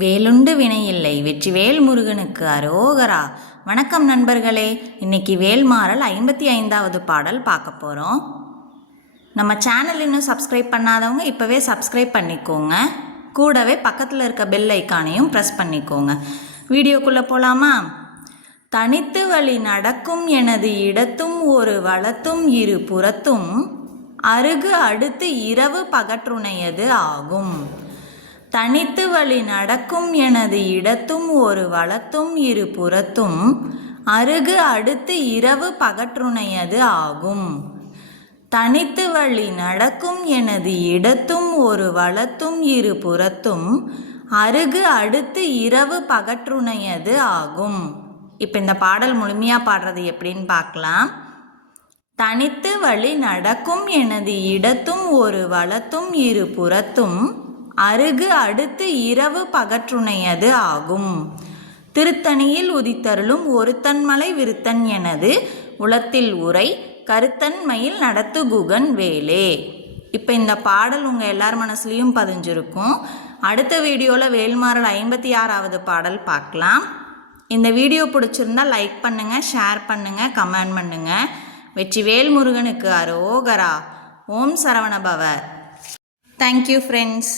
வேலுண்டு வினையில்லை வெற்றிவேல் முருகனுக்கு அரோகரா. வணக்கம் நண்பர்களே, இன்னைக்கு வேல்மாறல் 55வது பாடல் பார்க்க போகிறோம். நம்ம சேனல் இன்னும் சப்ஸ்கிரைப் பண்ணாதவங்க இப்போவே சப்ஸ்கிரைப் பண்ணிக்கோங்க. கூடவே பக்கத்தில் இருக்க பெல் ஐக்கானையும் ப்ரெஸ் பண்ணிக்கோங்க. வீடியோக்குள்ளே போகலாமா? தனித்து வழி நடக்கும் எனது இடத்தும் ஒரு வலத்தும் இரு புறத்தும் அருகு அடுத்து இரவு பகற்றுணையது ஆகும். தனித்து வழி நடக்கும் எனது இடத்தும் ஒரு வலத்தும் இரு புறத்தும் அருகு அடுத்து இரவு பகற்றுணையது ஆகும். தனித்து வழி நடக்கும் எனது இடத்தும் ஒரு வலத்தும் இரு புறத்தும் அருகு அடுத்து இரவு பகற்றுணையது ஆகும். இப்போ இந்த பாடல் முழுமையாக பாடுறது எப்படின்னு பார்க்கலாம். தனித்து வழி நடக்கும் எனது இடத்தும் ஒரு வலத்தும் இரு புறத்தும் அருகு அடுத்து இரவு பகற்றுணையது ஆகும். திருத்தணியில் உதித்தருளும் ஒருத்தன்மலை விருத்தன் எனது உளத்தில் உரை கருத்தன்மையில் நடத்து குகன் வேலே. இப்போ இந்த பாடல் உங்கள் எல்லார் மனசுலையும் பதிஞ்சிருக்கும். அடுத்த வீடியோவில் வேல்மாறல் 56வது பாடல் பார்க்கலாம். இந்த வீடியோ பிடிச்சிருந்தா லைக் பண்ணுங்கள், ஷேர் பண்ணுங்கள், கமெண்ட் பண்ணுங்கள். வெற்றிவேல் முருகனுக்கு அரோகரா. ஓம் சரவணபவ. Thank you friends.